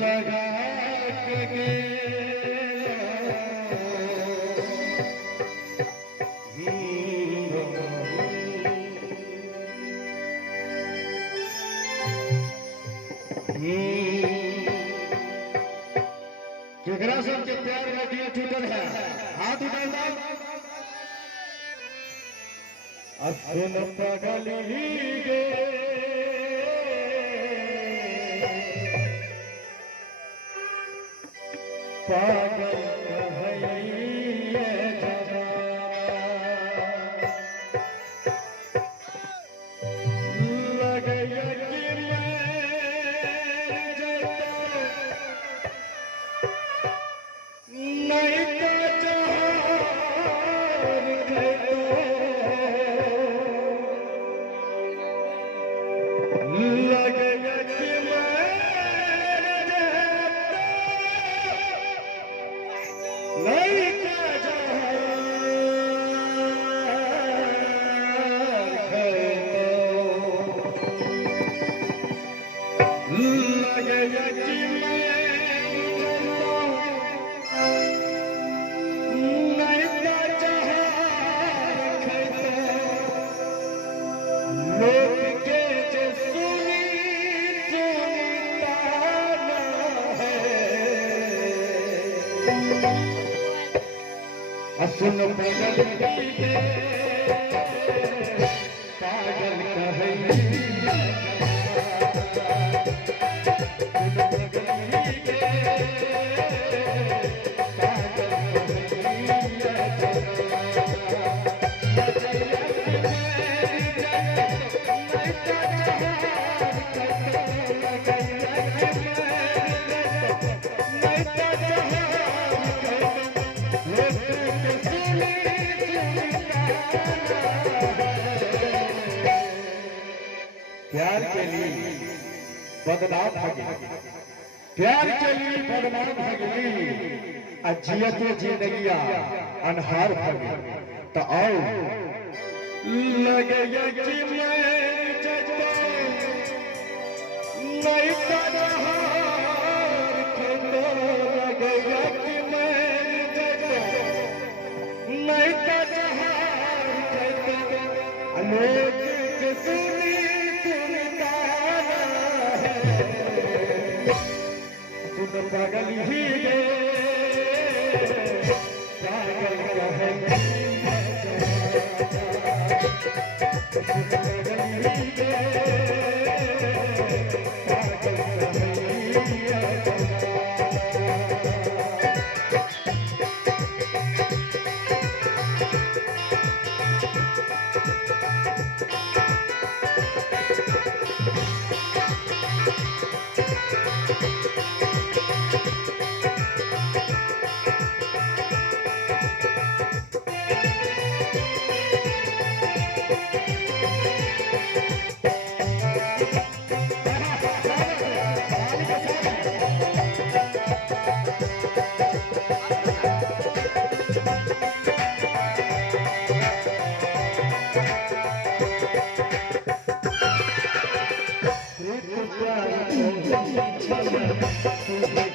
लगा के केकरा सबके प्यार में दिल टूटल है हाथ उठाओ सुन पगली गे पागल कहैये जमाना लगैया कि नहीं का जहान लगैया कि नहीं का जहान लगैया कि सुन पगल के पागल कहैये सुन पगल के पागल प्यार के लिए बदनाम भगली प्यार के लिए बदनाम भगली जियते जिंदगिया अनहार भगली तो आओ लगैया कि मैं जगता नहीं का जहान लगैया कि मैं जगता नहीं का जहान लोग सुनी पागल ही गे पागल कहैये पागल ही गे पागल कहैये प्यार